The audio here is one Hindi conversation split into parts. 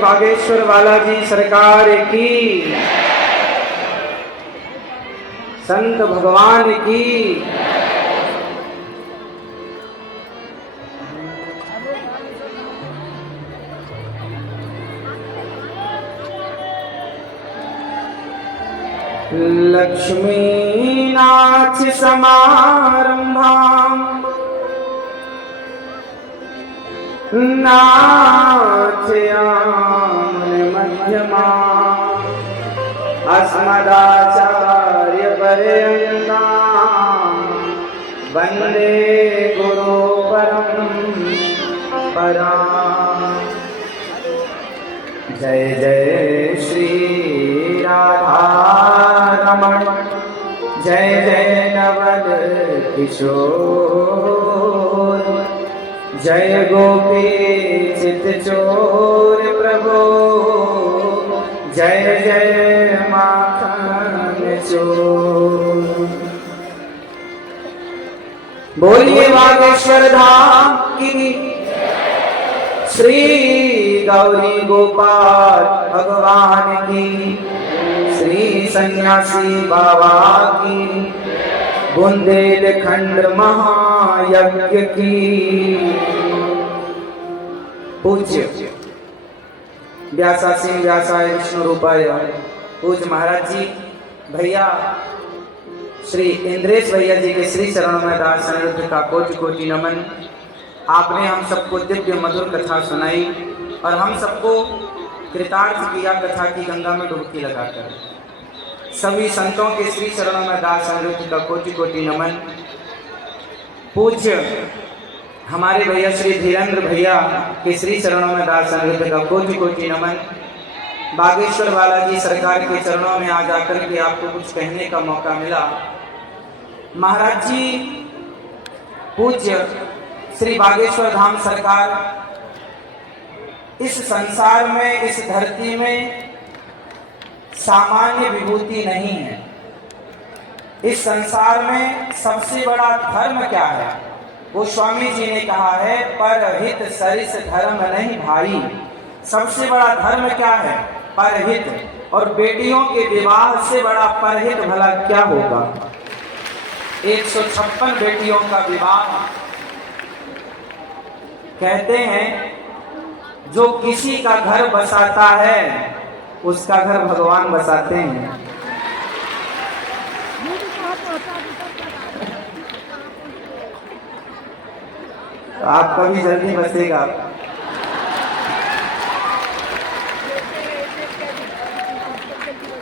बागेश्वर बालाजी सरकार की, संत भगवान की। लक्ष्मीनाथ समारंभां नाथयामध्यमाम् अस्मदाचार्यपर्यन्तां वन्दे गुरुपरम्पराम्। जय जय श्री राधारमण, जय जय नवल किशोर, जय गोपी चित्तचोर प्रभु, जय जय माखन चोर। बोलिए बागेश्वर धाम की, श्री गौरी गोपाल भगवान की, श्री सन्यासी बाबा की, बुंदेलखंड महायज्ञ की। पूज्य व्यासासीन व्यासाय विष्णु रूपाय पूज्य महाराज जी भैया श्री इंद्रेश भैया जी के श्री चरणों में दास अनिरुद्ध का कोटि कोटि नमन। आपने हम सबको दिव्य मधुर कथा सुनाई और हम सबको कृतार्थ किया कथा की गंगा में डुबकी लगाकर। सभी संतों के श्री चरणों में दास अनिरुद्ध का कोटि कोटि नमन। पूज्य हमारे भैया श्री धीरेन्द्र भैया के श्री चरणों में दास अनिरुद्ध का कोटि कोटि नमन। बागेश्वर बालाजी सरकार के चरणों में आ जाकर के आपको कुछ कहने का मौका मिला। महाराज जी पूज्य श्री बागेश्वर धाम सरकार इस संसार में, इस धरती में सामान्य विभूति नहीं है। इस संसार में सबसे बड़ा धर्म क्या है? वो स्वामी जी ने कहा है, परहित सरिस धर्म नहीं भाई। सबसे बड़ा धर्म क्या है? परहित। और बेटियों के विवाह से बड़ा परहित भला क्या होगा? 156 बेटियों का विवाह। कहते हैं जो किसी का घर बसाता है उसका घर भगवान बसाते हैं। तो आपका भी जल्दी बसेगा।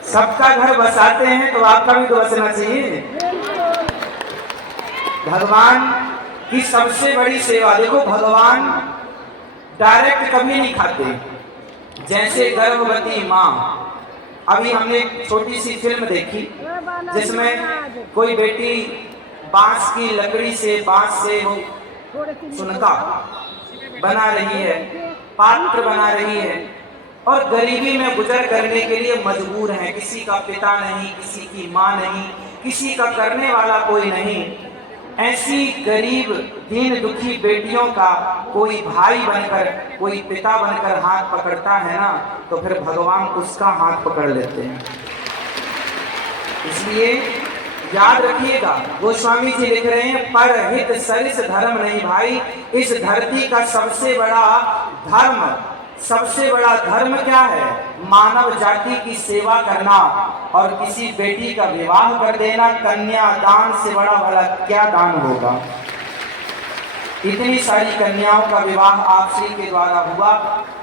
सबका घर बसाते हैं तो आपका भी तो बसना चाहिए। भगवान की सबसे बड़ी सेवा, देखो भगवान डायरेक्ट कभी नहीं खाते। जैसे गर्भवती माँ, अभी हमने छोटी सी फिल्म देखी जिसमें कोई बेटी बांस की लकड़ी से, बांस से वो सुनका बना रही है, पात्र बना रही है और गरीबी में गुजर करने के लिए मजबूर है। किसी का पिता नहीं, किसी की माँ नहीं, किसी का करने वाला कोई नहीं। ऐसी गरीब दीन दुखी बेटियों का कोई भाई बनकर, कोई पिता बनकर हाथ पकड़ता है ना, तो फिर भगवान उसका हाथ पकड़ लेते हैं। इसलिए याद रखिएगा, गोस्वामी जी लिख रहे हैं, परहित सरिस धर्म नहीं भाई। इस धरती का सबसे बड़ा धर्म, सबसे बड़ा धर्म क्या है? मानव जाति की सेवा करना और किसी बेटी का विवाह कर देना। कन्या दान से बड़ा भला क्या दान होगा? इतनी सारी कन्याओं का विवाह आप श्री के द्वारा हुआ,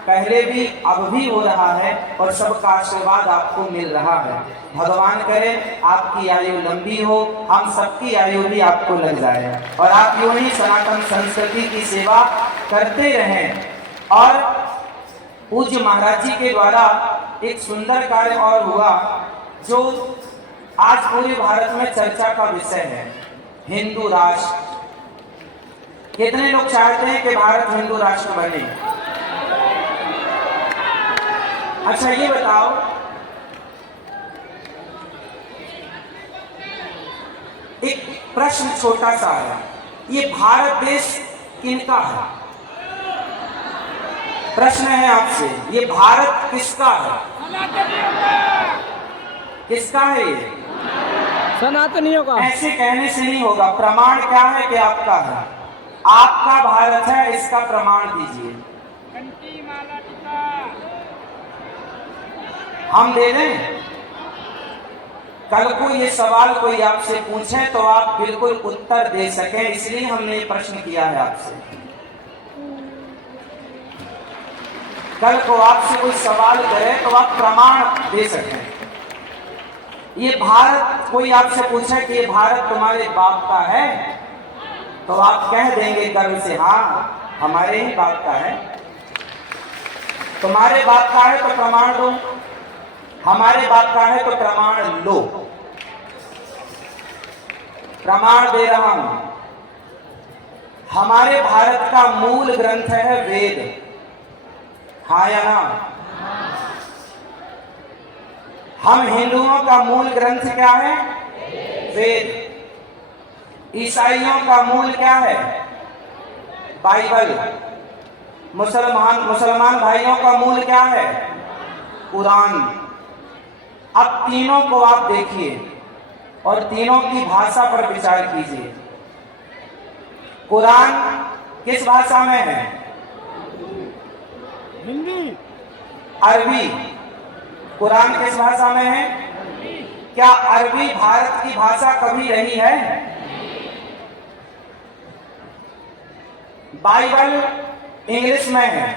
पहले भी अब भी हो रहा है और सबका आशीर्वाद आपको मिल रहा है। भगवान करे आपकी आयु लंबी हो, हम सबकी आयु भी आपको लग जाए और आप यूं ही सनातन संस्कृति की सेवा करते रहें। और पूज्य महाराज जी के द्वारा एक सुंदर कार्य और हुआ जो आज पूरे भारत में चर्चा का विषय है, हिंदू राष्ट्र। कितने लोग चाहते हैं कि भारत हिंदू राष्ट्र बने? अच्छा ये बताओ, एक प्रश्न छोटा सा है, ये भारत देश किनका है? प्रश्न है आपसे, ये भारत किसका है? किसका है ये? सनातनियों का। ऐसे कहने से नहीं होगा। प्रमाण क्या है कि आपका है? आपका भारत है, इसका प्रमाण दीजिए। हम दे दें? कल को ये सवाल कोई आपसे पूछे तो आप बिल्कुल उत्तर दे सकें, इसलिए हमने ये प्रश्न किया है आपसे। कल को आपसे कोई सवाल करे तो आप प्रमाण दे सकें। ये भारत, कोई आपसे पूछे कि ये भारत तुम्हारे बाप का है, तो आप कह देंगे गर्व से, हाँ हमारे ही बाप का है। तुम्हारे बाप का है तो प्रमाण दो, हमारे बाप का है तो प्रमाण लो। प्रमाण दे रहा हूं। हमारे भारत का मूल ग्रंथ है वेद, हाँ या ना? हम हिंदुओं का मूल ग्रंथ क्या है? वेद। ईसाइयों का मूल क्या है? बाइबल। मुसलमान भाइयों का मूल क्या है? कुरान। अब तीनों को आप देखिए और तीनों की भाषा पर विचार कीजिए। कुरान किस भाषा में है? हिंदी। अरबी। कुरान किस भाषा में है? क्या अरबी भारत की भाषा कभी रही है? बाइबल इंग्लिश में है,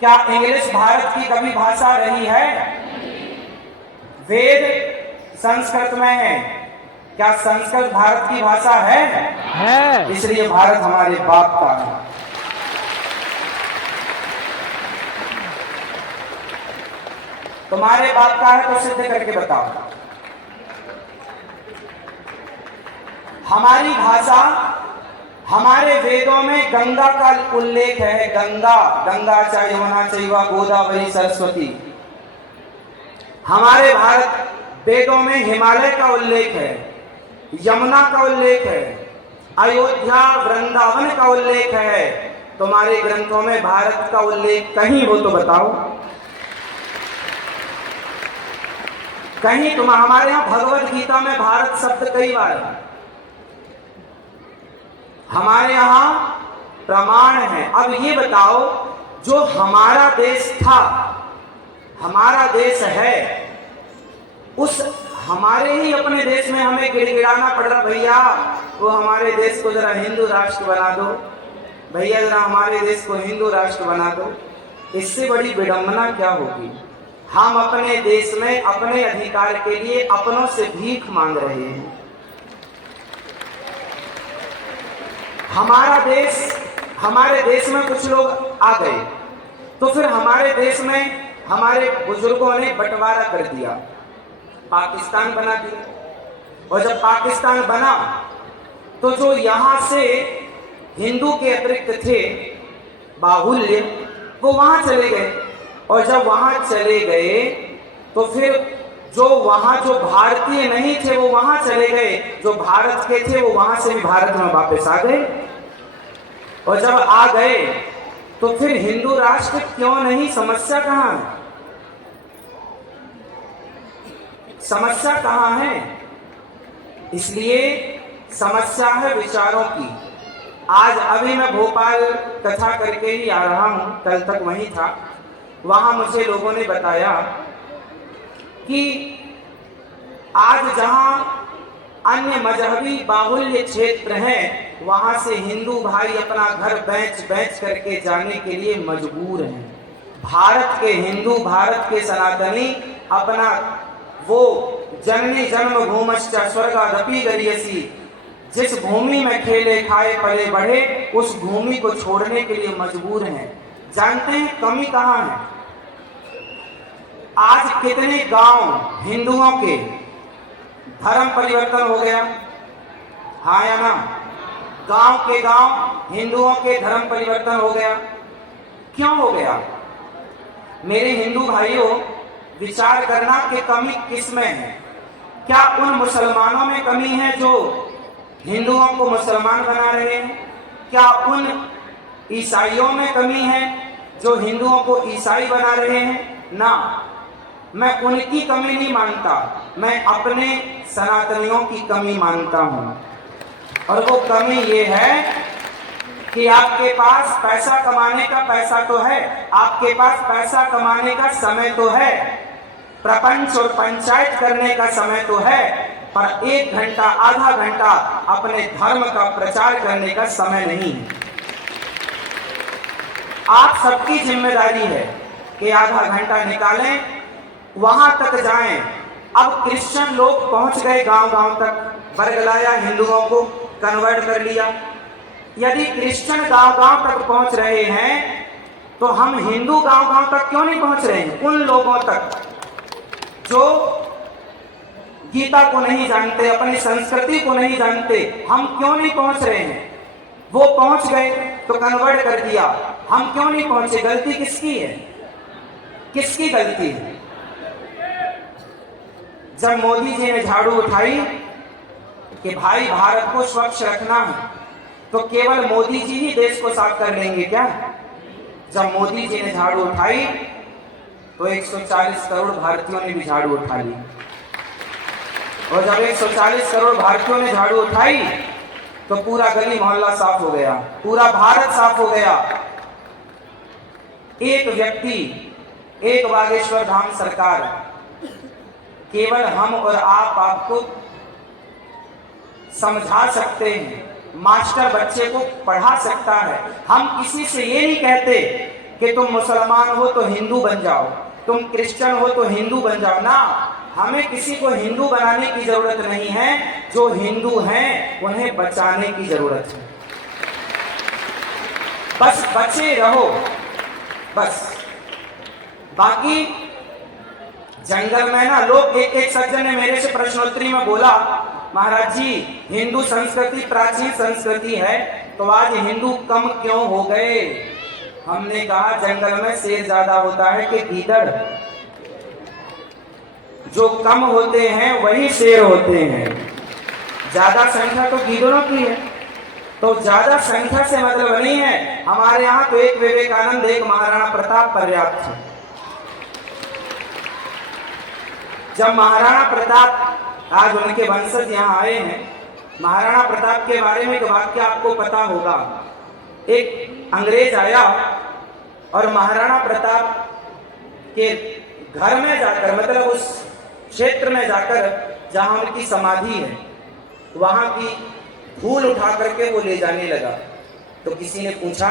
क्या इंग्लिश भारत की कभी भाषा रही है? वेद संस्कृत में है, क्या संस्कृत भारत की भाषा है? इसलिए भारत हमारे बाप का है। तुम्हारे बाप का है तो सिद्ध करके बताओ। हमारी भाषा, हमारे वेदों में गंगा का उल्लेख है। गंगा, गंगा च यमुना चैव गोदावरी सरस्वती। हमारे भारत वेदों में हिमालय का उल्लेख है, यमुना का उल्लेख है, अयोध्या वृंदावन का उल्लेख है। तुम्हारे ग्रंथों में भारत का उल्लेख कहीं हो तो बताओ। कहीं तुम, हमारे यहां भगवत गीता में भारत शब्द कई बार है। हमारे यहां प्रमाण है। अब ये बताओ, जो हमारा देश था, हमारा देश है, उस हमारे ही अपने देश में हमें गिड़गिड़ाना पड़ रहा, भैया वो हमारे देश को जरा हिंदू राष्ट्र बना दो, भैया जरा हमारे देश को हिंदू राष्ट्र बना दो। इससे बड़ी विडंबना क्या होगी? हम अपने देश में अपने अधिकार के लिए अपनों से भीख मांग रहे हैं। हमारा देश, हमारे देश में कुछ लोग आ गए तो फिर हमारे देश में हमारे बुजुर्गों ने बंटवारा कर दिया, पाकिस्तान बना दिया। और जब पाकिस्तान बना तो जो यहां से हिंदू के अतिरिक्त थे बाहुल्य, वो वहां चले गए। और जब वहां चले गए तो फिर जो वहां जो भारतीय नहीं थे वो वहां चले गए, जो भारत के थे वो वहां से भी भारत में वापस आ गए। और जब आ गए तो फिर हिंदू राष्ट्र क्यों नहीं? समस्या कहां है? समस्या कहां है? इसलिए समस्या है विचारों की। आज अभी मैं भोपाल कथा करके ही आ रहा हूं, कल तक वहीं था। वहां मुझे लोगों ने बताया कि आज जहां अन्य मजहबी बाहुल्य क्षेत्र हैं, वहां से हिंदू भाई अपना घर बेच करके जाने के लिए मजबूर हैं। भारत के हिंदू, भारत के सनातनी अपना वो जननी जन्म भूमश्च स्वर्गादपि गरीयसी, जिस भूमि में खेले खाए पले बढ़े, उस भूमि को छोड़ने के लिए मजबूर हैं। जानते हैं कमी कहां है? आज कितने गांव हिंदुओं के धर्म परिवर्तन हो गया, हाँ या ना? गांव के गांव हिंदुओं के धर्म परिवर्तन हो गया। क्यों हो गया? मेरे हिंदू भाइयों, विचार करना कि कमी किस में है। क्या उन मुसलमानों में कमी है जो हिंदुओं को मुसलमान बना रहे हैं? क्या उन ईसाइयों में कमी है जो हिंदुओं को ईसाई बना रहे हैं ना, मैं उनकी कमी नहीं मानता, मैं अपने सनातनियों की कमी मानता हूं। और वो कमी ये है कि आपके पास पैसा कमाने का पैसा तो है, आपके पास पैसा कमाने का समय तो है, प्रपंच और पंचायत करने का समय तो है, पर 1 घंटा आधा घंटा अपने धर्म का प्रचार करने का समय नहीं है। आप सबकी जिम्मेदारी है कि आधा घंटा निकालें, वहां तक जाएं। अब क्रिश्चियन लोग पहुंच गए गांव-गांव तक, बरगलाया हिंदुओं को कन्वर्ट कर लिया। यदि क्रिश्चियन गांव-गांव तक पहुंच रहे हैं तो हम हिंदू गांव-गांव तक क्यों नहीं पहुंच रहे हैं? उन लोगों तक जो गीता को नहीं जानते, अपनी संस्कृति को नहीं जानते, हम क्यों नहीं पहुंच रहे हैं? वो पहुंच गए तो कन्वर्ट कर दिया, हम क्यों नहीं पहुंचे? गलती किसकी है? किसकी गलती है? जब मोदी जी ने झाड़ू उठाई कि भाई भारत को स्वच्छ रखना है, तो केवल मोदी जी ही देश को साफ कर लेंगे क्या? जब मोदी जी ने झाड़ू उठाई तो 140 करोड़ भारतीयों ने भी झाड़ू उठा ली। और जब 140 करोड़ भारतीयों ने झाड़ू उठाई तो पूरा गली मोहल्ला साफ हो गया, पूरा भारत साफ हो गया। एक व्यक्ति, एक बागेश्वर धाम सरकार, केवल हम और आप आपको समझा सकते हैं, मास्टर बच्चे को पढ़ा सकता है। हम किसी से ये नहीं कहते कि तुम मुसलमान हो तो हिंदू बन जाओ, तुम क्रिश्चियन हो तो हिंदू बन जाओ ना। हमें किसी को हिंदू बनाने की जरूरत नहीं है, जो हिंदू हैं उन्हें बचाने की जरूरत है। बस बचे रहो, बस। बाकी जंगल में ना लोग, एक सज्जन ने मेरे से प्रश्नोत्तरी में बोला, महाराज जी हिंदू संस्कृति प्राचीन संस्कृति है, तो आज हिंदू कम क्यों हो गए? हमने कहा जंगल में शेर ज्यादा होता है कि गीदड़? जो कम होते हैं वही शेर होते हैं, ज्यादा संख्या तो गीदड़ों की है। तो ज्यादा संख्या से मतलब नहीं है। हमारे यहाँ तो एक विवेकानंद, एक महाराणा प्रताप पर्याप्त है। जब महाराणा प्रताप, आज उनके वंशज यहाँ आए हैं, महाराणा प्रताप के बारे में एक वाक्य आपको पता होगा। एक अंग्रेज आया और महाराणा प्रताप के घर में जाकर, मतलब उस क्षेत्र में जाकर जहां उनकी समाधि है, वहां की धूल उठा करके वो ले जाने लगा। तो किसी ने पूछा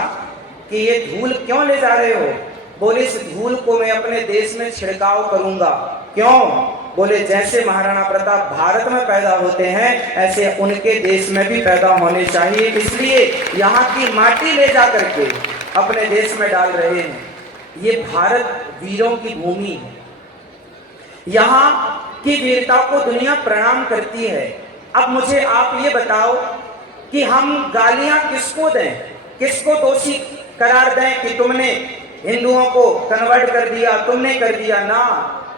कि ये धूल क्यों ले जा रहे हो? बोले इस धूल को मैं अपने देश में छिड़काव करूंगा। क्यों? बोले जैसे महाराणा प्रताप भारत में पैदा होते हैं ऐसे उनके देश में भी पैदा होने चाहिए, इसलिए यहाँ की माटी ले जा करके अपने देश में डाल रहे हैं। ये भारत वीरों की भूमि है, यहाँ की वीरता को दुनिया प्रणाम करती है। अब मुझे आप ये बताओ कि हम गालियां किसको दें, किसको दोषी करार दें कि तुमने हिंदुओं को कन्वर्ट कर दिया, तुमने कर दिया? ना,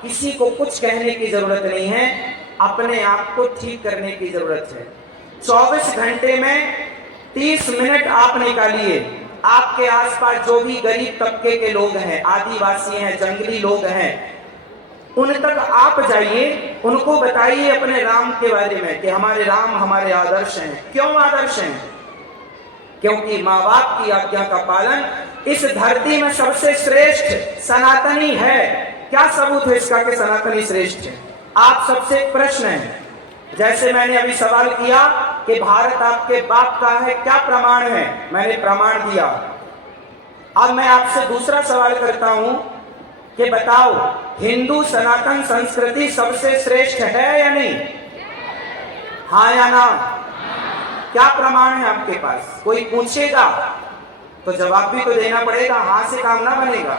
किसी को कुछ कहने की जरूरत नहीं है, अपने आप को ठीक करने की जरूरत है। 24 घंटे में 30 मिनट आप निकालिए, आपके आसपास जो भी गरीब तबके के लोग हैं, आदिवासी हैं, जंगली लोग हैं, उन तक आप जाइए, उनको बताइए अपने राम के बारे में कि हमारे राम हमारे आदर्श हैं। क्यों आदर्श हैं? क्योंकि माँ बाप की आज्ञा का पालन इस धरती में सबसे श्रेष्ठ सनातनी है। क्या सबूत है इसका कि सनातनी श्रेष्ठ है? आप सबसे एक प्रश्न है, जैसे मैंने अभी सवाल किया कि भारत आपके बाप का है, क्या प्रमाण है? मैंने प्रमाण दिया। अब मैं आपसे दूसरा सवाल करता हूं कि बताओ हिंदू सनातन संस्कृति सबसे श्रेष्ठ है या नहीं? हाँ या ना? क्या प्रमाण है आपके पास? कोई पूछेगा तो जवाब भी तो देना पड़ेगा, हाँ से काम ना बनेगा।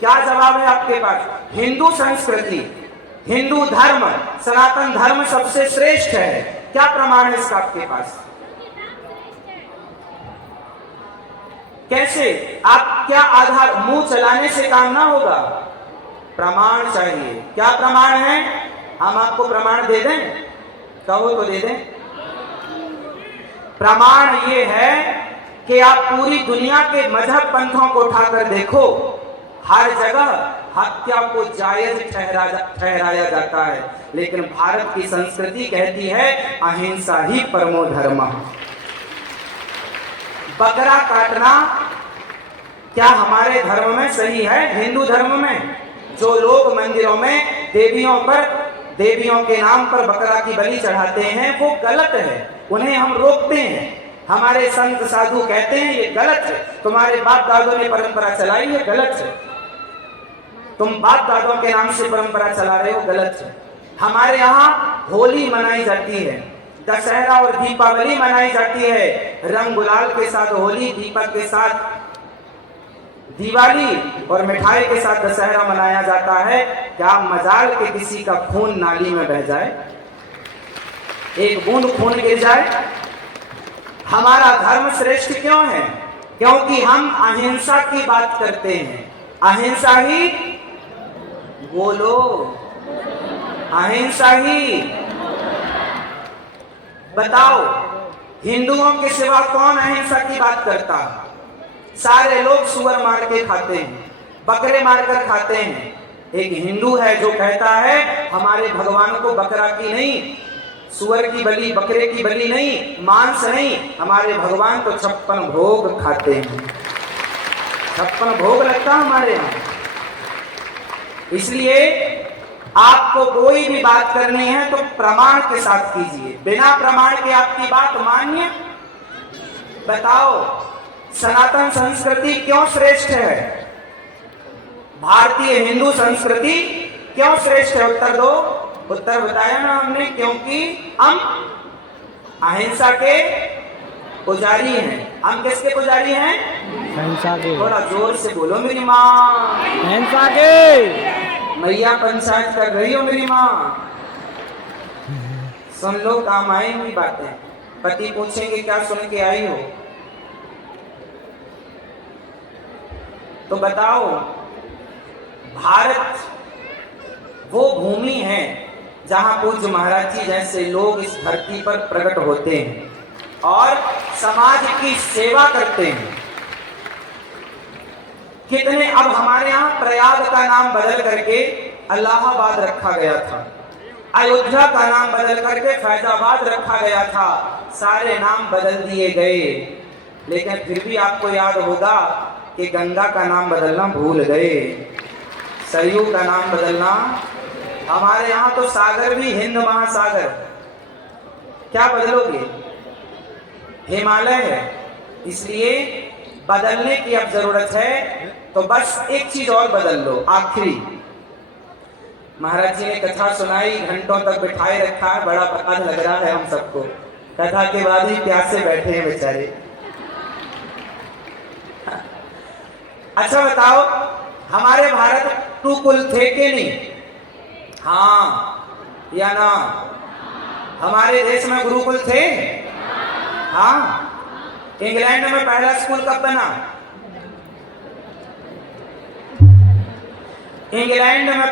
क्या जवाब है आपके पास? हिंदू संस्कृति, हिंदू धर्म, सनातन धर्म सबसे श्रेष्ठ है। क्या प्रमाण है इसका आपके पास? कैसे? आप क्या आधार? मुंह चलाने से काम ना होगा, प्रमाण चाहिए। क्या प्रमाण है? हम आपको प्रमाण दे दें? कहो तो दे दें। प्रमाण ये है कि आप पूरी दुनिया के मजहब पंथों को उठाकर देखो, हर जगह हत्या को जायज ठहराया जाता है, लेकिन भारत की संस्कृति कहती है अहिंसा ही परमो धर्मः। बकरा काटना क्या हमारे धर्म में सही है? हिंदू धर्म में जो लोग मंदिरों में देवियों के नाम पर बकरा की बलि चढ़ाते हैं वो गलत है, उन्हें हम रोकते हैं। हमारे संत साधु कहते हैं ये गलत है, तुम्हारे बाप दादों ने परंपरा चलाई है, गलत है। तुम बाप दादों के नाम से परंपरा चला रहे हो, गलत है। हमारे यहाँ होली मनाई जाती है, दशहरा और दीपावली मनाई जाती है, रंग गुलाल के साथ होली, दीपक के साथ दिवाली और मिठाई के साथ दशहरा मनाया जाता है। क्या मजाल के किसी का खून नाली में बह जाए, एक बूंद खून गिर जाए? हमारा धर्म श्रेष्ठ क्यों है? क्योंकि हम अहिंसा की बात करते हैं। अहिंसा ही बोलो, अहिंसा ही। बताओ हिंदुओं के सिवा कौन अहिंसा की बात करता है? सारे लोग सुअर मार के खाते हैं, बकरे मारकर खाते हैं। एक हिंदू है जो कहता है हमारे भगवान को बकरा की नहीं, सुअर की बलि, बकरे की बलि नहीं, मांस नहीं, हमारे भगवान तो 56 भोग खाते हैं। 56 भोग लगता है हमारे यहाँ। इसलिए आपको कोई भी बात करनी है तो प्रमाण के साथ कीजिए, बिना प्रमाण के आपकी बात मानिए। बताओ सनातन संस्कृति क्यों श्रेष्ठ है? भारतीय हिंदू संस्कृति क्यों श्रेष्ठ है? उत्तर दो। उत्तर बताया ना हमने, क्योंकि हम अहिंसा के पुजारी हैं। हम किसके पुजारी हैं? अहिंसा के। थोड़ा जोर से बोलो मेरी माँ। अहिंसा के। मैया पंचायत कर रही हो मेरी माँ, सुन लो, काम आएंगी बातें। पति पूछेंगे क्या सुन के आई हो, तो बताओ भारत वो भूमि है जहां पूज्य महाराज जी जैसे लोग इस धरती पर प्रकट होते हैं और समाज की सेवा करते हैं। कितने, अब हमारे यहाँ प्रयाग का नाम बदल करके इलाहाबाद रखा गया था, अयोध्या का नाम बदल करके फैजाबाद रखा गया था, सारे नाम बदल दिए गए। लेकिन फिर भी आपको याद होगा कि गंगा का नाम बदलना भूल गए, सरयू का नाम बदलना। हमारे यहाँ तो सागर भी हिंद महासागर, क्या बदलोगे? हिमालय है। इसलिए बदलने की अब जरूरत है, तो बस एक चीज और बदल लो। आखिरी महाराज जी ने कथा सुनाई, घंटों तक बिठाए रखा है, बड़ा पता लग रहा है हम सबको। कथा के बाद ही प्यासे बैठे हैं बेचारे। अच्छा बताओ हमारे भारत टू कुल थे कि नहीं? हाँ या ना? हमारे देश में गुरुकुल थे? हाँ। इंग्लैंड में पहला स्कूल कब बना? इंग्लैंड में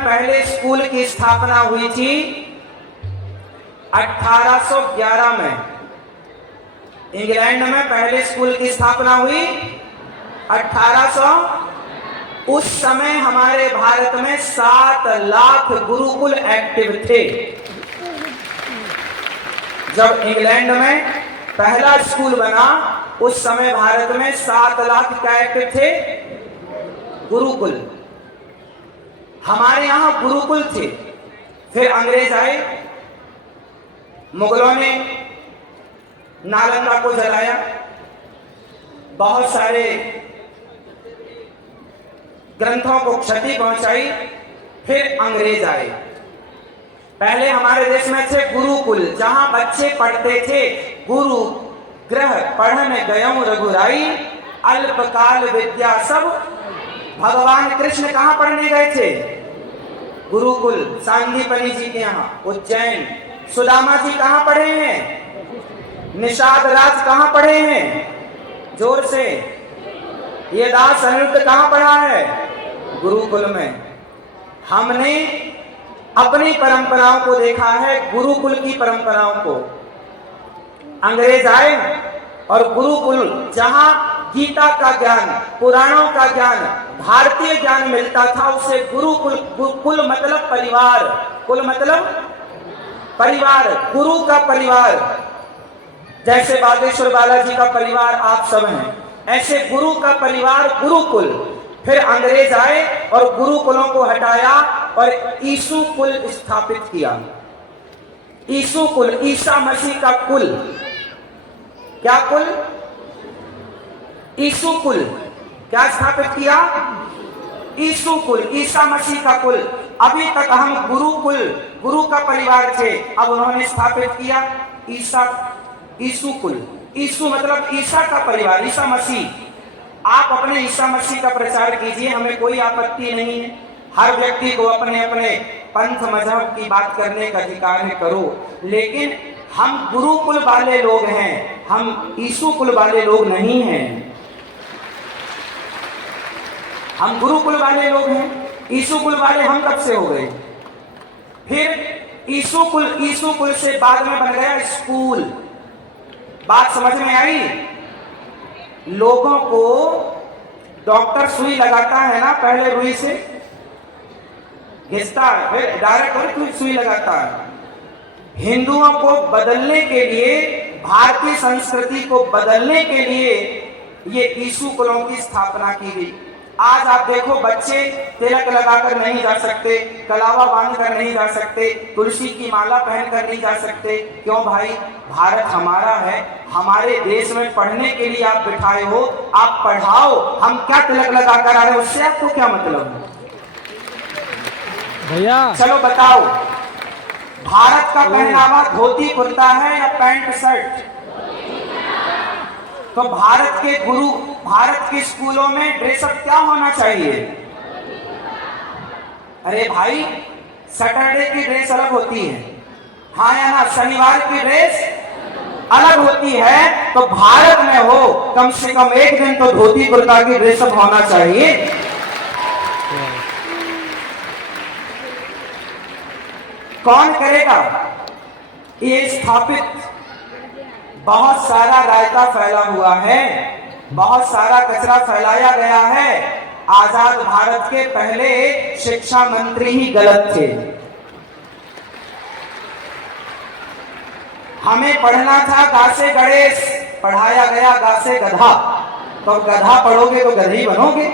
पहले स्कूल की स्थापना हुई थी 1811 में। इंग्लैंड में पहले स्कूल की स्थापना हुई 1800। उस समय हमारे भारत में 7 लाख गुरुकुल एक्टिव थे। जब इंग्लैंड में पहला स्कूल बना उस समय भारत में 7 लाख क्या एक्टिव थे? गुरुकुल। हमारे यहां गुरुकुल थे। फिर अंग्रेज आए, मुगलों ने नालंदा को जलाया, बहुत सारे ग्रंथों को क्षति पहुंचाई। फिर अंग्रेज आए। पहले हमारे देश में थे गुरुकुल, जहां बच्चे पढ़ते थे। गुरु ग्रह पढ़न गयं रघुराई, अल्पकाल विद्या सब। भगवान कृष्ण कहां पढ़ने गए थे? गुरुकुल, सांदीपनि जी के यहाँ उज्जैन। सुदामा जी कहां पढ़े हैं? निषाद राज कहां पढ़े हैं? जोर से। ये दास अनिरुद्ध कहां पढ़ा है? गुरुकुल में। हमने अपनी परंपराओं को देखा है, गुरुकुल की परंपराओं को। अंग्रेज आए और गुरुकुल, जहां गीता का ज्ञान, पुराणों का ज्ञान, भारतीय ज्ञान मिलता था, उसे गुरुकुल, कुल मतलब परिवार, कुल मतलब परिवार, गुरु का परिवार, जैसे बागेश्वर बालाजी का परिवार आप सब हैं, ऐसे गुरु का परिवार गुरुकुल। फिर अंग्रेज आए और गुरुकुलों को हटाया और ईसु कुल स्थापित किया। ईसु कुल, ईसा मसीह का कुल, क्या कुल? ईसु कुल। क्या स्थापित किया? ईसु कुल, ईसा मसीह का कुल। अभी तक हम गुरुकुल, गुरु का परिवार थे, अब उन्होंने स्थापित किया ईसु कुल। ईसु मतलब ईसा का परिवार, ईसा मसीह। आप अपने ईसा मसीह का प्रचार कीजिए, हमें कोई आपत्ति नहीं है। हर व्यक्ति को अपने अपने पंथ मजहब की बात करने का अधिकार है, करो, लेकिन हम गुरुकुल वाले लोग हैं, हम ईसु कुल वाले लोग नहीं हैं। हम गुरुकुल वाले लोग हैं, ईसु कुल वाले हम कब से हो गए? फिर ईसु कुल से बाद में बन गया स्कूल। बात समझ में आई? लोगों को डॉक्टर सुई लगाता है ना, पहले रुई से घिसता है, फिर डायरेक्ट सुई लगाता है। हिंदुओं को बदलने के लिए, भारतीय संस्कृति को बदलने के लिए ये ईसु कुलों की स्थापना की गई। आज आप देखो, बच्चे तिलक लगाकर नहीं जा सकते, कलावा बांधकर नहीं जा सकते, तुलसी की माला पहनकर नहीं जा सकते। क्यों भाई? भारत हमारा है, हमारे देश में पढ़ने के लिए आप बिठाए हो, आप पढ़ाओ। हम क्या तिलक लगाकर आ रहे हैं, उससे आपको क्या मतलब है भैया? चलो बताओ, भारत का पहनावा धोती कुर्ता है या पैंट शर्ट? तो भारत के गुरु, भारत के स्कूलों में ड्रेसअप क्या होना चाहिए? अरे भाई, सैटरडे की ड्रेस अलग होती है, हाँ या ना? शनिवार की ड्रेस अलग होती है। तो भारत में हो, कम से कम एक दिन तो धोती कुर्ता की ड्रेसअप होना चाहिए। कौन करेगा? ये स्थापित बहुत सारा रायता फैला हुआ है, बहुत सारा कचरा फैलाया गया है। आजाद भारत के पहले शिक्षा मंत्री ही गलत थे। हमें पढ़ना था गा से गणेश, पढ़ाया गया गा से गधा। तो गधा पढ़ोगे तो गधी बनोगे,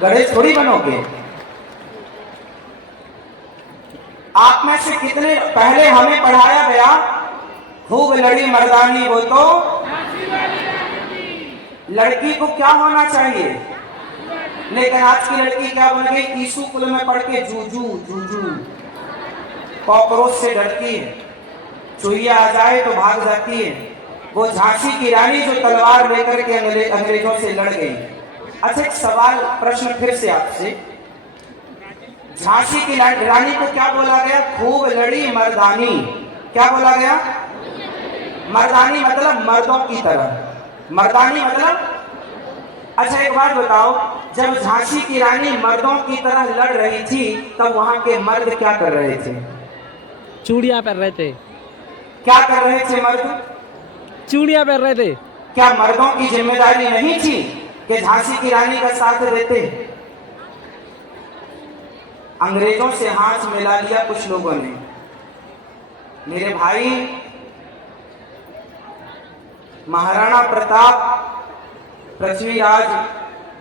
गणेश थोड़ी बनोगे। आप में से कितने, पहले हमें पढ़ाया गया खूब लड़ी मर्दानी, वो तो लड़की को क्या होना चाहिए, लेकिन आज की लड़की क्या बन गई? ईसु कुल में पढ़ के जूजू जूजू, कॉकरोच से डरती है, चुहिया आ जाए तो भाग जाती है। वो झांसी की रानी जो तलवार लेकर के अंग्रेजों से लड़ गई। अच्छा, एक सवाल, प्रश्न फिर से आपसे, झांसी की रानी को क्या बोला गया? खूब लड़ी मर्दानी। क्या बोला गया? मर्दानी मतलब मर्दों की तरह, मर्दानी मतलब। अच्छा एक बात बताओ, जब झांसी की रानी मर्दों की तरह लड़ रही थी, तब वहां के मर्द क्या कर रहे थे? चूड़ियां पहन रहे थे। क्या कर रहे थे मर्द? चूड़ियां पहन रहे थे। क्या मर्दों की जिम्मेदारी नहीं थी कि झांसी की रानी का साथ देते? अंग्रेजों से हाथ मिला लिया कुछ लोगों ने। मेरे भाई, महाराणा प्रताप, पृथ्वीराज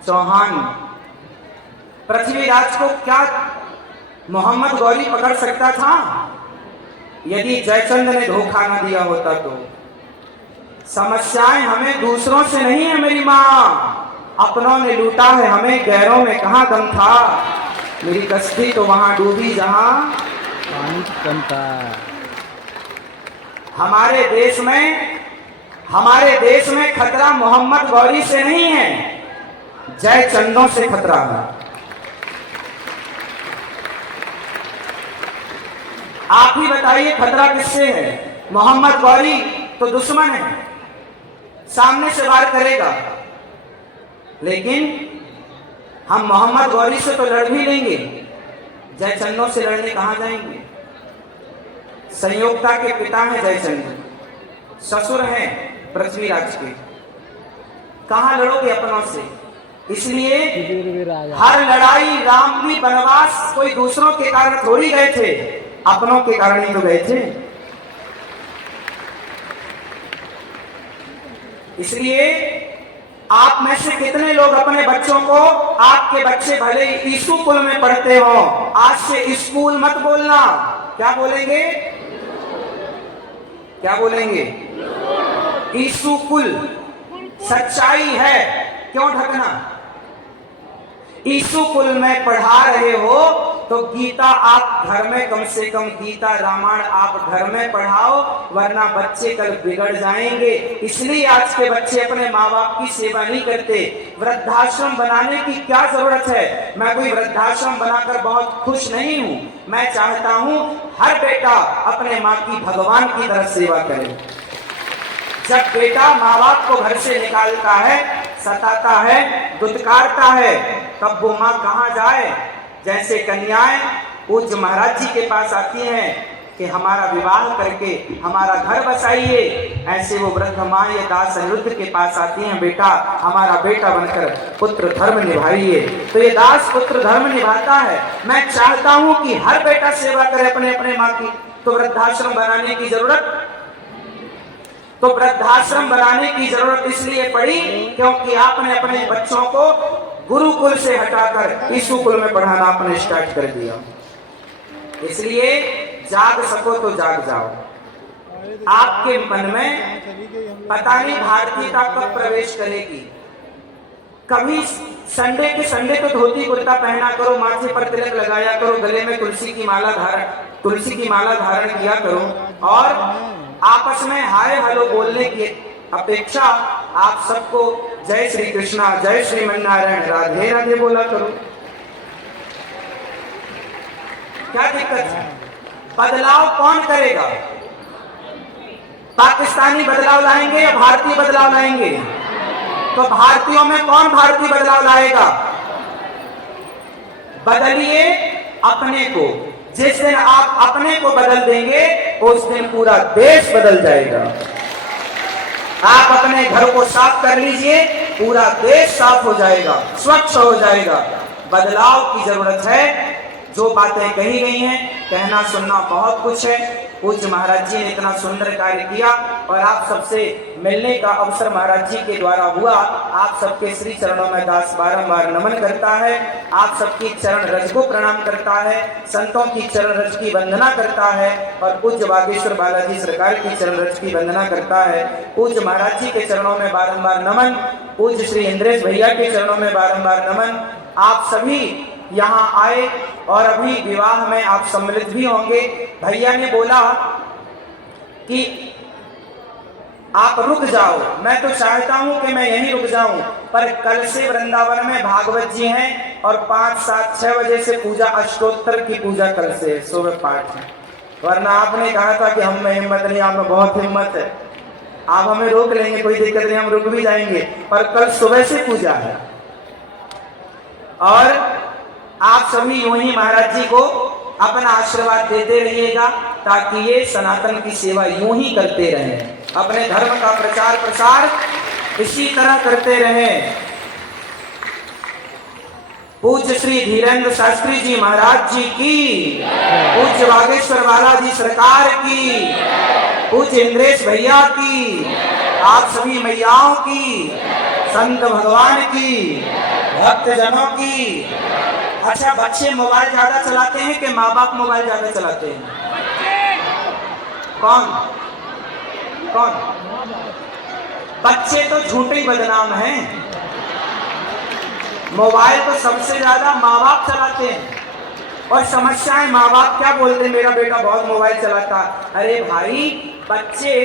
चौहान, पृथ्वीराज को क्या मोहम्मद गौरी पकड़ सकता था? यदि जयचंद ने धोखा न दिया होता तो। समस्याएं हमें दूसरों से नहीं है मेरी माँ, अपनों ने लूटा है हमें, गैरों में कहाँ दम था। मेरी कश्ती तो वहां डूबी जहां पानी कम था। हमारे देश में खतरा मोहम्मद गौरी से नहीं है, जयचंदों से खतरा है। आप ही बताइए खतरा किससे है? मोहम्मद गौरी तो दुश्मन है, सामने से वार करेगा, लेकिन हम मोहम्मद गौरी से तो लड़ भी लेंगे, जयचंदों से लड़ने कहां जाएंगे? संयोगता के पिता हैं जयचंद, ससुर हैं पृथ्वीराज के। कहां लड़ोगे अपनों से? इसलिए वीर आया। हर लड़ाई राम भी वनवास कोई दूसरों के कारण थोड़ी गए थे, अपनों के कारण ही तो गए थे। इसलिए आप में से कितने लोग अपने बच्चों को, आपके बच्चे भले ही ईसु कुल में पढ़ते हो, आज से स्कूल मत बोलना। क्या बोलेंगे? क्या बोलेंगे? ईसु कुल। सच्चाई है, क्यों ढकना? ईसु कुल में पढ़ा रहे हो तो गीता आप घर में कम से कम गीता रामायण आप घर में पढ़ाओ, वरना बच्चे कल बिगड़ जाएंगे। इसलिए आज के बच्चे अपने माँ बाप की सेवा नहीं करते। वृद्धाश्रम बनाने की क्या जरूरत है? मैं कोई वृद्धाश्रम बनाकर बहुत खुश नहीं हूं। मैं चाहता हूं हर बेटा अपने माँ की भगवान की तरह सेवा करे। जब बेटा माँ बाप को घर से निकालता है, सताता है, दुत्कारता है, तब वो माँ कहाँ जाए? जैसे कन्याएं पूज्य महाराज जी के पास आती हैं कि हमारा विवाह करके हमारा घर बसाइए, ऐसे वो वृद्ध माँ ये दास अनिरुद्ध के पास आती हैं, बेटा हमारा बेटा बनकर पुत्र धर्म निभाइए। तो ये दास पुत्र धर्म निभाता है। मैं चाहता हूं कि हर बेटा सेवा करे अपने अपने माँ की। तो वृद्धाश्रम बनाने की जरूरत, तो वृद्धाश्रम बनाने की जरूरत इसलिए पड़ी क्योंकि आपने अपने बच्चों को गुरुकुल से हटाकर ईसु कुल में पढ़ाना आपने स्टार्ट कर दिया। इसलिए जाग सको तो जाग जाओ। आपके मन में पता नहीं भारतीयता कब प्रवेश करेगी। कभी संडे के संडे तो धोती कुर्ता पहना करो, माथे पर तिलक लगाया करो, गले में तुलसी की माला धारण किया करो, और आपस में हाय हेलो बोलने की अपेक्षा आप सबको जय श्री कृष्णा, जय श्रीमन नारायण, राधे राधे बोला करो। क्या दिक्कत है? बदलाव कौन करेगा? पाकिस्तानी बदलाव लाएंगे या भारतीय बदलाव लाएंगे? तो भारतीयों में कौन भारतीय बदलाव लाएगा? बदलिए अपने को। जिस दिन आप अपने को बदल देंगे उस दिन पूरा देश बदल जाएगा। आप अपने घर को साफ कर लीजिए, पूरा देश साफ हो जाएगा, स्वच्छ हो जाएगा। बदलाव की जरूरत है। जो बातें कही गई हैं, कहना सुनना बहुत कुछ है। पूज्य महाराज जी ने इतना सुंदर कार्य किया और आप सबसे मिलने का अवसर महाराज जी के द्वारा हुआ। आप सबके श्री चरणों में दास बारंबार नमन करता है। आप सबकी चरण रज को प्रणाम करता है, संतों की चरण रज की वंदना करता है और पूज्य बागेश्वर बालाजी सरकार की चरण रज की वंदना करता है। पूज्य महाराज जी के चरणों में बारंबार नमन, पूज्य श्री इंद्रेश भैया के चरणों में बारंबार नमन। आप सभी यहाँ आए और अभी विवाह में आप सम्मिलित भी होंगे। भैया ने बोला कि आप रुक जाओ, मैं तो चाहता हूं कि मैं यहीं रुक जाऊं, पर कल से वृंदावन में भागवत जी हैं और 5, 7, 6 बजे से पूजा, अष्टोत्तर की पूजा कल से सुबह पाठ है। वरना आपने कहा था कि हम में हिम्मत नहीं, आप में बहुत हिम्मत है, आप हमें रोक लेंगे, कोई दिक्कत नहीं, हम रुक भी जाएंगे, पर कल सुबह से पूजा है। और आप सभी यूं ही महाराज जी को अपना आशीर्वाद देते रहिएगा ताकि ये सनातन की सेवा यूं ही करते रहें, अपने धर्म का प्रचार प्रसार इसी तरह करते रहें। पूज्य श्री धीरेन्द्र शास्त्री जी महाराज जी की, पूज्य बागेश्वर बालाजी सरकार की, पूज्य इंद्रेश भैया की, आप सभी मैयाओं की, संत भगवान की, भक्त जनों की। अच्छा, बच्चे मोबाइल ज्यादा चलाते हैं कि माँ बाप मोबाइल ज्यादा चलाते हैं? कौन कौन? बच्चे तो झूठे ही बदनाम हैं। मोबाइल तो सबसे ज्यादा माँ बाप चलाते हैं। और समस्याएं माँ बाप क्या बोलते हैं, मेरा बेटा बहुत मोबाइल चलाता। अरे भाई, बच्चे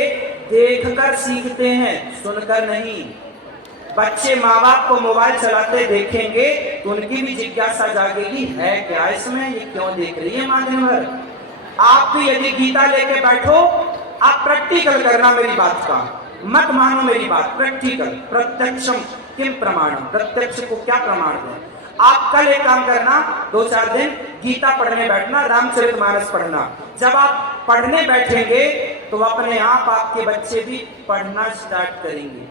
देखकर सीखते हैं, सुनकर नहीं। बच्चे माँ बाप को मोबाइल चलाते देखेंगे तो उनकी भी जिज्ञासा जागेगी, है क्या इसमें, ये क्यों देख रही है माँ दिन भर। आप भी यदि गीता लेके बैठो, आप प्रैक्टिकल करना मेरी बात का, मत मानो मेरी बात, प्रैक्टिकल। प्रत्यक्षम किम प्रमाणम, प्रत्यक्ष को क्या प्रमाण है। आप कल एक काम करना, 2-4 दिन गीता पढ़ने बैठना, रामचरितमानस पढ़ना। जब आप पढ़ने बैठेंगे तो अपने आप आपके बच्चे भी पढ़ना स्टार्ट करेंगे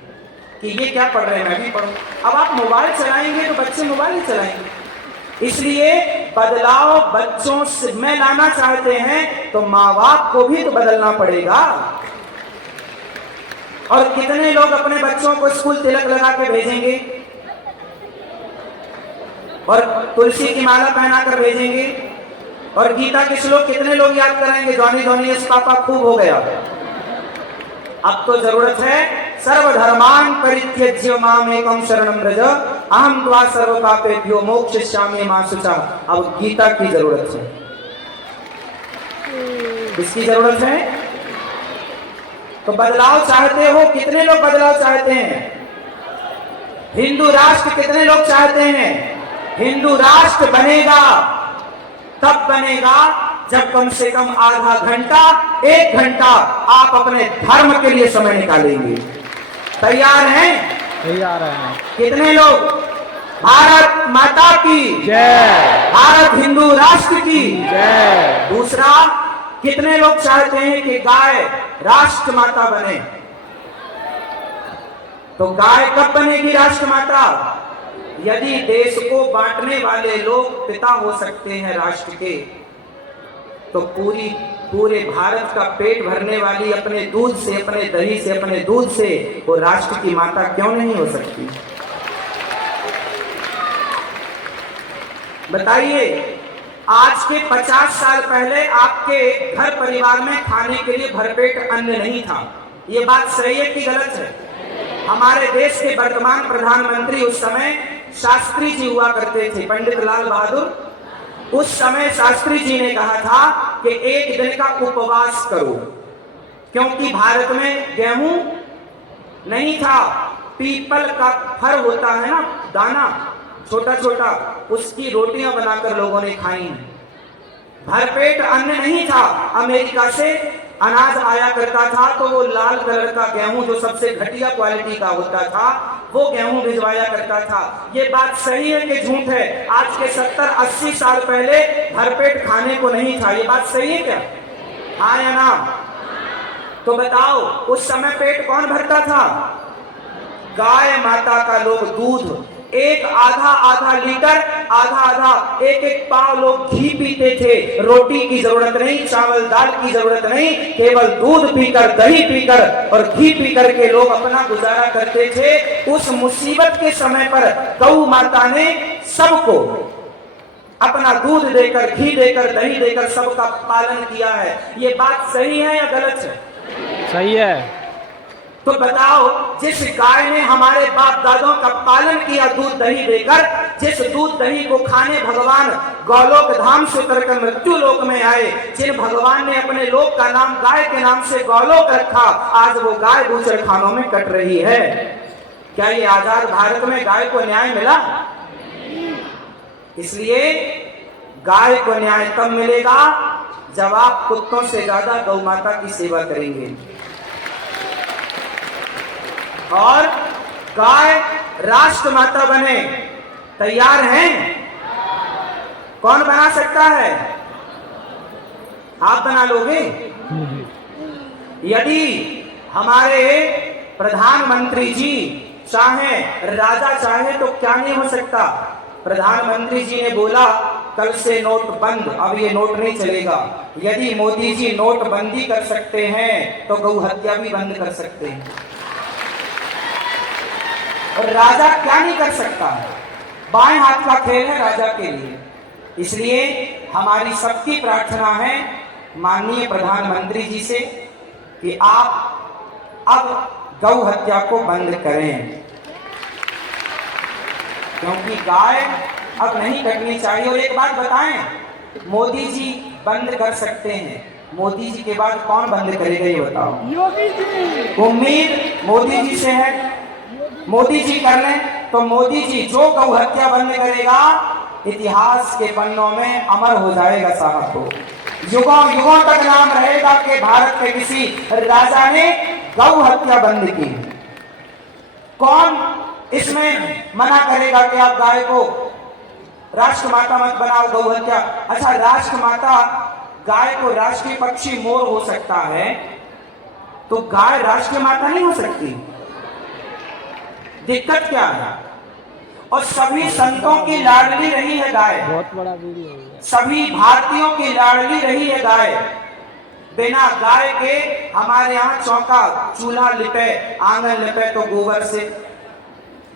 कि ये क्या पढ़ रहे हैं, मैं भी पढ़ूं। अब आप मोबाइल चलाएंगे तो बच्चे मोबाइल ही चलाएंगे। इसलिए बदलाव बच्चों से में लाना चाहते हैं तो माँ बाप को भी तो बदलना पड़ेगा। और कितने लोग अपने बच्चों को स्कूल तिलक लगा के भेजेंगे और तुलसी की माला पहनाकर भेजेंगे और गीता के श्लोक कितने लोग याद कराएंगे, जॉनी जॉनी यस पापा खूब हो गया। अब तो जरूरत है सर्वधर्मान परित्यज्य माम एकम शरणम व्रज अहम त्वा सर्व पापेभ्यो मोक्षयिष्यामि मा शुचा। अब गीता की जरूरत है। किसकी जरूरत है? तो बदलाव चाहते हो? कितने लोग बदलाव चाहते हैं? हिंदू राष्ट्र कितने लोग चाहते हैं? हिंदू राष्ट्र बनेगा तब बनेगा जब कम से कम आधा घंटा 1 घंटा आप अपने धर्म के लिए समय निकालेंगे। तैयार हैं? तैयार हैं। कितने लोग? भारत माता की जय। भारत हिंदू राष्ट्र की जय। दूसरा, कितने लोग चाहते हैं कि गाय राष्ट्र माता बने? तो गाय कब बनेगी राष्ट्र माता? यदि देश को बांटने वाले लोग पिता हो सकते हैं राष्ट्र के, तो पूरे भारत का पेट भरने वाली अपने दूध से, अपने दही से, अपने दूध से वो राष्ट्र की माता क्यों नहीं हो सकती? बताइए, आज के 50 साल पहले आपके घर परिवार में खाने के लिए भरपेट अन्न नहीं था। ये बात सही है कि गलत है? हमारे देश के वर्तमान प्रधानमंत्री उस समय शास्त्री जी हुआ करते थे, पंडित लाल बहादुर। उस समय शास्त्री जी ने कहा था कि 1 दिन का उपवास करो, क्योंकि भारत में गेहूं नहीं था। पीपल का फर होता है ना, दाना छोटा छोटा, उसकी रोटियां बनाकर लोगों ने खाई। भरपेट अन्न नहीं था। अमेरिका से अनाज आया करता था तो वो लाल कलर का गेहूं जो सबसे घटिया क्वालिटी का होता था वो गेहूं भिजवाया करता था। ये बात सही है कि झूठ है? आज के 70-80 साल पहले भरपेट खाने को नहीं था। ये बात सही है क्या? हाँ या ना? तो बताओ, उस समय पेट कौन भरता था? गाय माता का लोग दूध एक आधा लीटर, आधा 1-1 पाव लोग घी पीते थे। रोटी की जरूरत नहीं, चावल दाल की जरूरत नहीं, केवल दूध पीकर, दही पीकर और घी पीकर के लोग अपना गुजारा करते थे। उस मुसीबत के समय पर गौ माता ने सबको अपना दूध देकर, घी देकर, दही देकर सबका पालन किया है। ये बात सही है या गलत है? सही है। तो बताओ, जिस गाय ने हमारे बाप दादों का पालन किया दूध दही देकर, जिस दूध दही को खाने भगवान गौलोक धाम से उतरकर मृत्यु लोक में आए, जिन भगवान ने अपने लोक का नाम गाय के नाम से गौलोक रखा, आज वो गाय बूचर खानों में कट रही है। क्या ये आजाद भारत में गाय को न्याय मिला? इसलिए गाय को न्याय तब मिलेगा जब आप कुत्तों से ज्यादा गौ माता की सेवा करेंगे। और गाय राष्ट्र माता बने। तैयार हैं? कौन बना सकता है? आप बना लोगे? यदि हमारे प्रधानमंत्री जी चाहे, राजा चाहे तो क्या नहीं हो सकता। प्रधानमंत्री जी ने बोला कल से नोट बंद, अब ये नोट नहीं चलेगा। यदि मोदी जी नोट बंदी कर सकते हैं तो गौ हत्या भी बंद कर सकते हैं। और राजा क्या नहीं कर सकता? बाएं हाथ का खेल है राजा के लिए। इसलिए हमारी सबकी प्रार्थना है माननीय प्रधानमंत्री जी से कि आप अब गौ हत्या को बंद करें, क्योंकि गाय अब नहीं कटनी चाहिए। और एक बात बताएं, मोदी जी बंद कर सकते हैं, मोदी जी के बाद कौन बंद करेगा ये बताओ? योगी जी। उम्मीद मोदी जी से है। मोदी जी कर लें तो मोदी जी जो गौ हत्या बंद करेगा इतिहास के पन्नों में अमर हो जाएगा साहब। को युगों युगों तक नाम रहेगा कि भारत के किसी राजा ने गौ हत्या बंद की। कौन इसमें मना करेगा कि आप गाय को राष्ट्र माता मत बनाओ, गौ हत्या? अच्छा, राष्ट्र माता गाय को राष्ट्रीय पक्षी मोर हो सकता है, तो गाय राष्ट्रीय माता नहीं हो सकती? दिक्कत क्या है? और सभी संतों की लाडली रही है गाय, बहुत बड़ा वीडियो है। सभी भारतीयों की लाडली रही है गाय। बिना गाय के हमारे यहाँ चौका चूल्हा लिपे, आंगन लिपे तो गोबर से।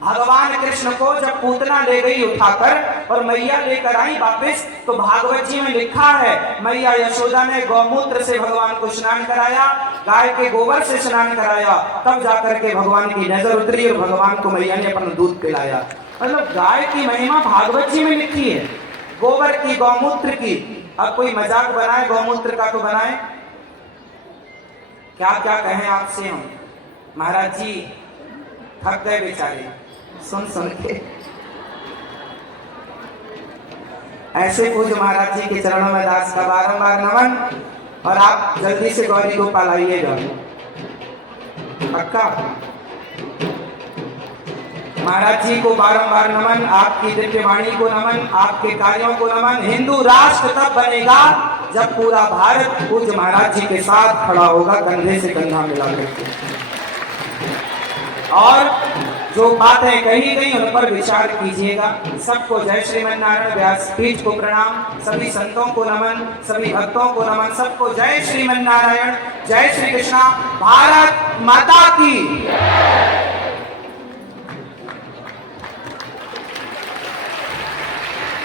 भगवान कृष्ण को जब पूतना ले गई उठाकर और मैया लेकर आई वापस, तो भागवत जी में लिखा है मैया यशोदा ने गौमूत्र से भगवान को स्नान कराया, गाय के गोबर से स्नान कराया, तब जाकर के भगवान की नजर उतरी और भगवान को मैया ने अपना दूध पिलाया। मतलब गाय की महिमा भागवत जी में लिखी है, गोबर की, गौमूत्र की। अब कोई मजाक बनाए गौमूत्र का तो बनाए, क्या क्या कहें आपसे हम। महाराज जी थक गए बेचारे सुन सुन के। ऐसे पूज्य महाराज जी के चरणों में दास का बारंबार नमन। और आप जल्दी से गौरी गोपाल आइएगा, पक्का। महाराज जी को बारंबार नमन, आपकी दिव्य वाणी को नमन, आपके कार्यों को नमन। हिंदू राष्ट्र तब बनेगा जब पूरा भारत पूज्य महाराज जी के साथ खड़ा होगा, कंधे से कंधा मिला करके। और जो बातें कही गई उन पर विचार कीजिएगा। सबको जय श्रीमन नारायण। व्यासपीठ को प्रणाम, सभी संतों को नमन, सभी भक्तों को नमन। सबको जय श्रीमन नारायण, जय श्री कृष्णा। भारत माता की